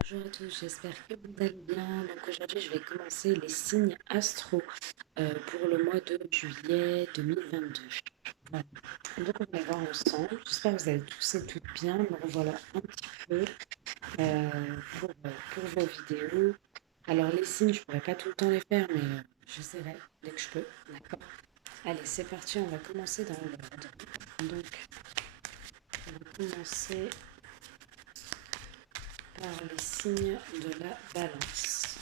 Bonjour à tous, j'espère que vous allez bien. Donc aujourd'hui, je vais commencer les signes astro pour le mois de juillet 2022. Voilà. Donc on va voir ensemble. J'espère que vous allez tous et toutes bien. Me revoilà un petit peu euh, pour vos vidéos. Alors les signes, je pourrais pas tout le temps les faire, mais j'essaierai dès que je peux. D'accord. Allez, c'est parti, on va commencer dans l'ordre. Donc on va commencer par les signes de la balance.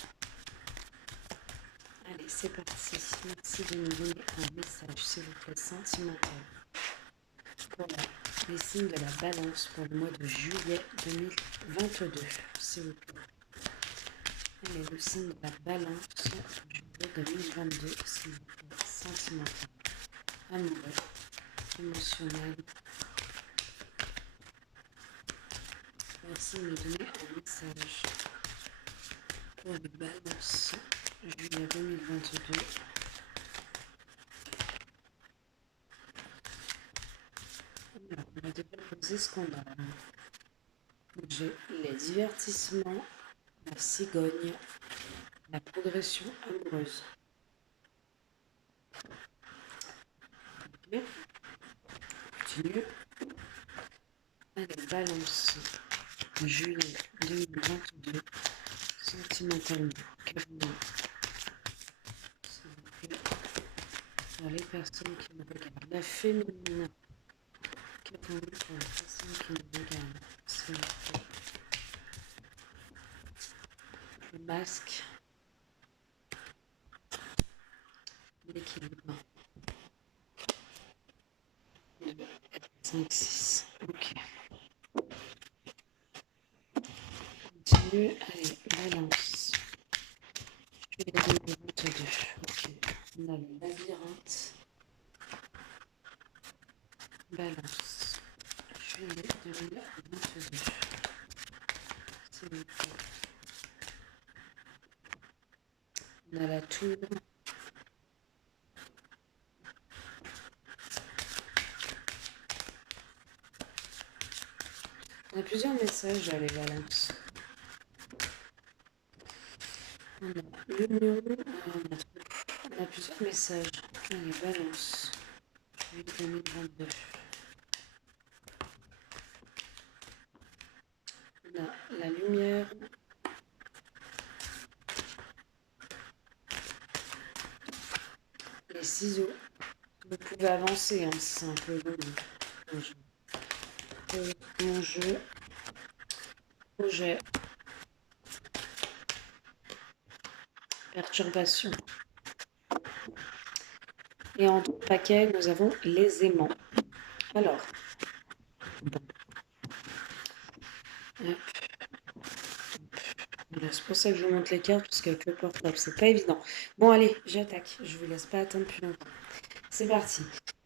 Allez, c'est parti. Merci de nous donner un message, s'il vous plaît, sentimental pour les signes de la balance pour le mois de juillet 2022, s'il vous plaît. Allez, le signe de la balance pour juillet 2022, s'il vous plaît, sentimental, amoureux, émotionnel. Merci de nous donner un message pour les balances juillet 2022. Alors, on va déjà poser ce qu'on a. J'ai les divertissements, la cigogne, la progression amoureuse. Ok, continue. Allez, balance. Juillet 2022. Sentimentalement. Calmement. S'il vous plaît. Pour les personnes qui me regardent. La féminine. Qu'attendez pour les personnes qui me regardent. S'il vous plaît. Le masque. L'équilibre. 5, 6. Ok. Continue. Allez, balance. Juillet 2022. Ok. On a le labyrinthe. Balance. Juillet 2022. S'il vous plaît. On a la tour. On a plusieurs messages à les balances. On a l'union. On a plusieurs messages. On les balance. Juillet 2022. On a la lumière. Les ciseaux. Vous pouvez avancer, hein, c'est un peu long. Mon jeu. Projet. Perturbation. Et en paquet, nous avons les aimants. Alors, hop, voilà, c'est pour ça que je vous montre les cartes, parce qu'avec le portable, c'est pas évident. Bon, allez, j'attaque. Je vous laisse pas attendre plus longtemps. C'est parti.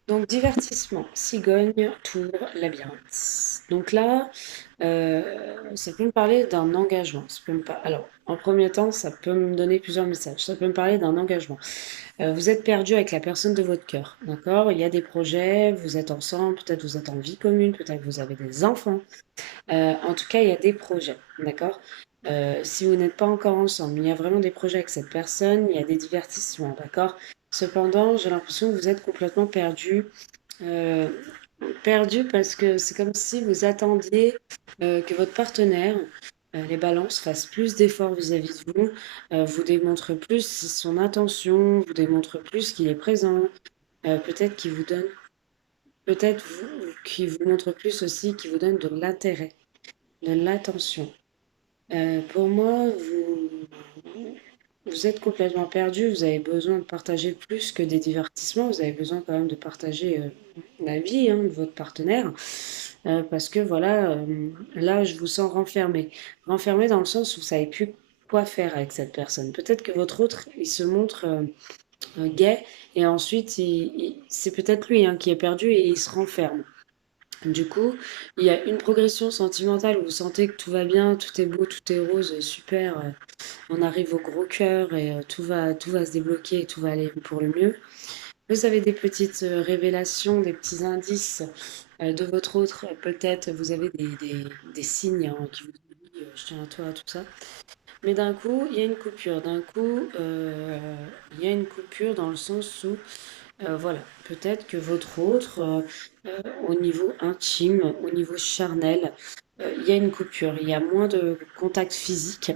Donc, divertissement, cigogne, tour, labyrinthe. Donc là, ça peut me parler d'un engagement. Alors, en premier temps, ça peut me donner plusieurs messages. Ça peut me parler d'un engagement. Vous êtes perdu avec la personne de votre cœur, d'accord? Il y a des projets, vous êtes ensemble, peut-être vous êtes en vie commune, peut-être vous avez des enfants. En tout cas, il y a des projets, d'accord? Si vous n'êtes pas encore ensemble, il y a vraiment des projets avec cette personne, il y a des divertissements, d'accord? Cependant, j'ai l'impression que vous êtes complètement perdu. euh, Perdu parce que c'est comme si vous attendiez que votre partenaire, les balances, fasse plus d'efforts vis-à-vis de vous, vous démontre plus son intention, vous démontre plus qu'il est présent, peut-être qu'il vous donne, peut-être qu'il vous montre plus aussi, qu'il vous donne de l'intérêt, de l'attention. Pour moi, vous êtes complètement perdu, vous avez besoin de partager plus que des divertissements, vous avez besoin quand même de partager la vie, hein, de votre partenaire, parce que voilà, là, je vous sens renfermé. Renfermé dans le sens où vous savez plus quoi faire avec cette personne. Peut-être que votre autre, il se montre gai, et ensuite, c'est peut-être lui, hein, qui est perdu et il se renferme. Du coup, il y a une progression sentimentale où vous sentez que tout va bien, tout est beau, tout est rose, super. On arrive au gros cœur et tout va se débloquer et tout va aller pour le mieux. Vous avez des petites révélations, des petits indices de votre autre. Peut-être vous avez des signes, hein, qui vous disent je tiens à toi, tout ça. Mais d'un coup, il y a une coupure. D'un coup, il y a une coupure dans le sens où, voilà, peut-être que votre autre, au niveau intime, au niveau charnel, il y a une coupure. Il y a moins de contact physique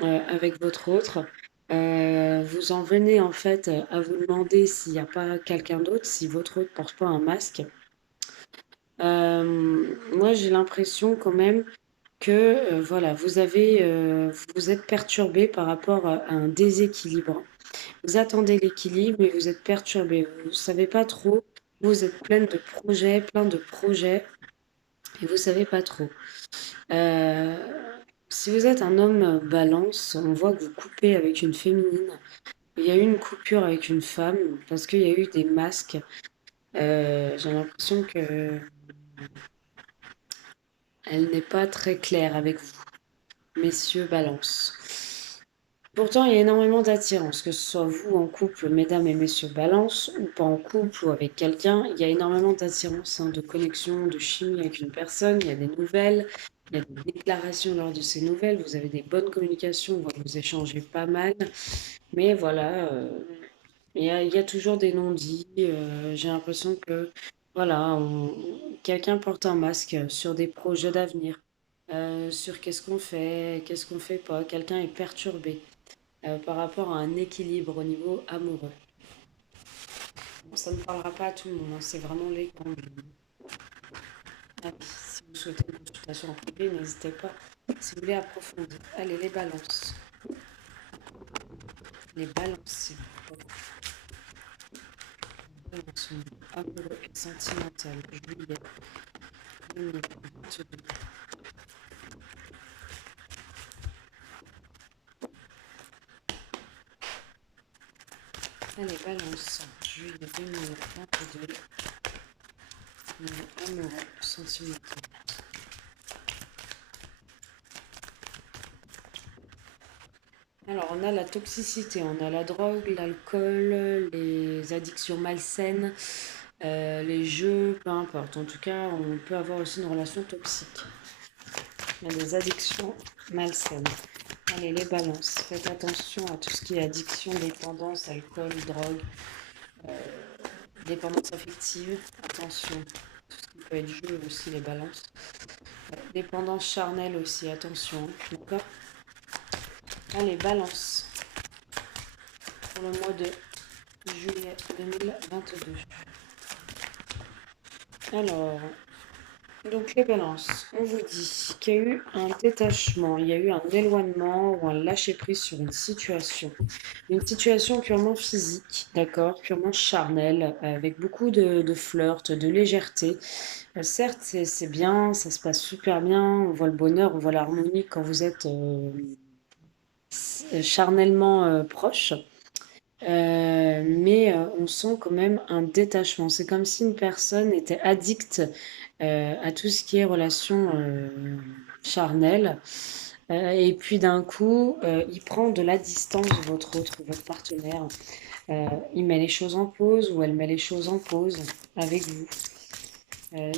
avec votre autre. Vous en venez en fait à vous demander s'il n'y a pas quelqu'un d'autre, si votre autre porte pas un masque. Moi, j'ai l'impression quand même que voilà, vous êtes perturbé par rapport à un déséquilibre. Vous attendez l'équilibre, mais vous êtes perturbé. Vous ne savez pas trop. Vous êtes plein de projets, et vous ne savez pas trop. Euh, Si vous êtes un homme balance, on voit que vous coupez avec une féminine. Il y a eu une coupure avec une femme parce qu'il y a eu des masques. J'ai l'impression que elle n'est pas très claire avec vous, messieurs balance. Pourtant, il y a énormément d'attirance, que ce soit vous en couple, mesdames et messieurs balance, ou pas en couple ou avec quelqu'un, il y a énormément d'attirance, hein, de connexion, de chimie avec une personne, il y a des nouvelles, il y a des déclarations lors de ces nouvelles, vous avez des bonnes communications, on voit que vous échangez pas mal, mais voilà, il y a toujours des non-dits, j'ai l'impression que, voilà, quelqu'un porte un masque sur des projets d'avenir, sur qu'est-ce qu'on fait pas, quelqu'un est perturbé par rapport à un équilibre au niveau amoureux. Bon, ça ne parlera pas à tout le monde, hein, c'est vraiment les grandes lignes. Ah oui, si vous souhaitez une consultation en privé, n'hésitez pas. Si vous voulez approfondir. Allez, les balances. Les balances, s'il vous plaît. Balance amoureux et sentimental. Juillet 2022. Allez, balance. Juillet 2022. Amoureux, sentimental. Alors, on a la toxicité, on a la drogue, l'alcool, les addictions malsaines, les jeux, peu importe. En tout cas, on peut avoir aussi une relation toxique. Il y a des addictions malsaines. Allez, les balances. Faites attention à tout ce qui est addiction, dépendance, alcool, drogue, euh, dépendance affective. Attention. Tout ce qui peut être jeu aussi, les balances. Dépendance charnelle aussi, attention. D'accord. Allez, balance. Pour le mois de juillet 2022. Alors, donc les balances, on vous dit qu'il y a eu un détachement, il y a eu un éloignement ou un lâcher-prise sur une situation purement physique, d'accord, purement charnelle, avec beaucoup de flirt, de légèreté. Certes, c'est bien, ça se passe super bien, on voit le bonheur, on voit l'harmonie quand vous êtes charnellement proche. Mais on sent quand même un détachement. C'est comme si une personne était addicte à tout ce qui est relation charnelle. Et puis d'un coup, il prend de la distance de votre partenaire. Il met les choses en pause ou elle met les choses en pause avec vous.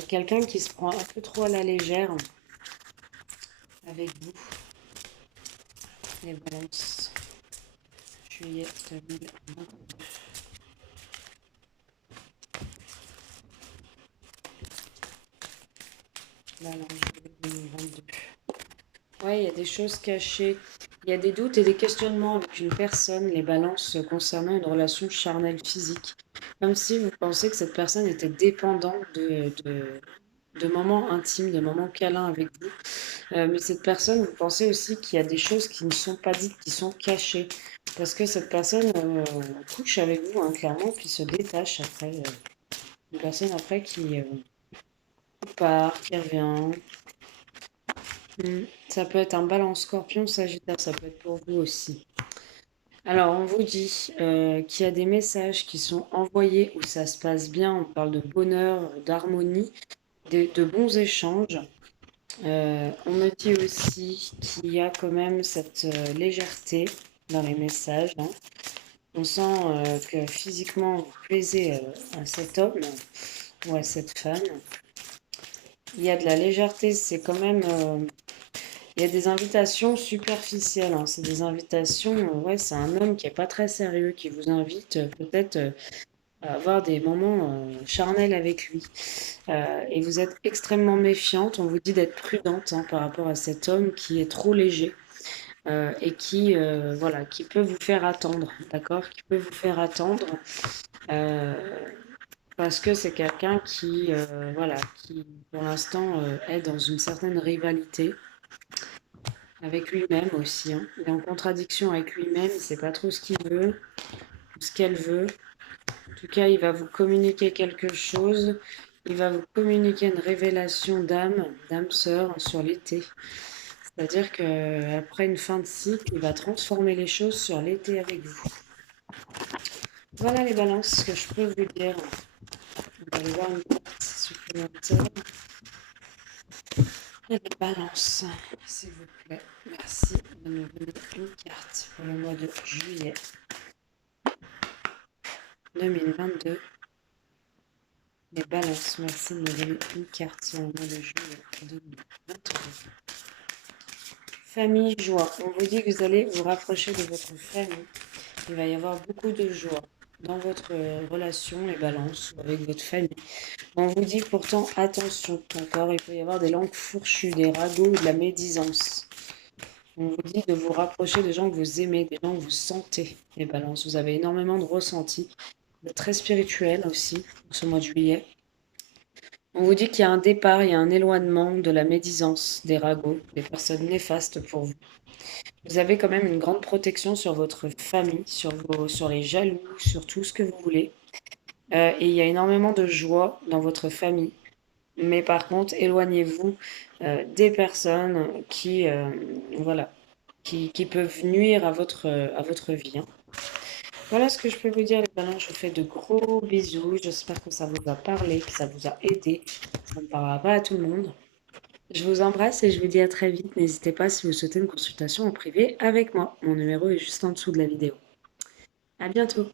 Quelqu'un qui se prend un peu trop à la légère avec vous. Les balances. Juillet 2022. Balance, juillet 2022. Ouais, il y a des choses cachées. Il y a des doutes et des questionnements avec une personne, les balances concernant une relation charnelle physique. Comme si vous pensez que cette personne était dépendante de moments intimes, de moments câlins avec vous. Mais cette personne, vous pensez aussi qu'il y a des choses qui ne sont pas dites, qui sont cachées. Parce que cette personne couche avec vous, hein, clairement, puis se détache après. Une personne après qui part, qui revient. Ça peut être un balance scorpion, sagittaire, ça peut être pour vous aussi. Alors, on vous dit qu'il y a des messages qui sont envoyés où ça se passe bien, on parle de bonheur, d'harmonie, de bons échanges. On me dit aussi qu'il y a quand même cette légèreté dans les messages, hein. On sent que physiquement vous plaisez à cet homme ou à cette femme. Il y a de la légèreté, c'est quand même Il y a des invitations superficielles, hein. C'est des invitations, ouais, c'est un homme qui est pas très sérieux, qui vous invite peut-être à avoir des moments charnels avec lui. Et vous êtes extrêmement méfiante. On vous dit d'être prudente hein, par rapport à cet homme qui est trop léger et qui, voilà, qui peut vous faire attendre, d'accord? Qui peut vous faire attendre euh, parce que c'est quelqu'un qui, voilà, qui pour l'instant est dans une certaine rivalité avec lui-même aussi, hein. Il est en contradiction avec lui-même, il ne sait pas trop ce qu'il veut ou ce qu'elle veut. En tout cas, il va vous communiquer quelque chose. Il va vous communiquer une révélation d'âme sœur sur l'été. C'est-à-dire qu'après une fin de cycle, il va transformer les choses sur l'été avec vous. Voilà les balances, ce que je peux vous dire. On va aller voir une carte supplémentaire. Et les balances, s'il vous plaît. Merci de nous donner une carte pour le mois de juillet 2022. Les balances, merci de me donner une carte sur le mois de juillet 2022. Famille, joie. On vous dit que vous allez vous rapprocher de votre famille. Il va y avoir beaucoup de joie dans votre relation, les balances, ou avec votre famille. On vous dit pourtant attention, d'accord? Il peut y avoir des langues fourchues, des ragots ou de la médisance. On vous dit de vous rapprocher des gens que vous aimez, des gens que vous sentez, les balances. Vous avez énormément de ressentis. Vous êtes très spirituel aussi, en ce mois de juillet. On vous dit qu'il y a un départ, il y a un éloignement de la médisance, des ragots, des personnes néfastes pour vous. Vous avez quand même une grande protection sur votre famille, sur les jaloux, sur tout ce que vous voulez. Et il y a énormément de joie dans votre famille. Mais par contre, éloignez-vous des personnes voilà, qui peuvent nuire à votre vie, hein. Voilà ce que je peux vous dire, les ballons. Je vous fais de gros bisous. J'espère que ça vous a parlé, que ça vous a aidé. Ça ne parlera pas à tout le monde. Je vous embrasse et je vous dis à très vite. N'hésitez pas si vous souhaitez une consultation en privé avec moi. Mon numéro est juste en dessous de la vidéo. À bientôt.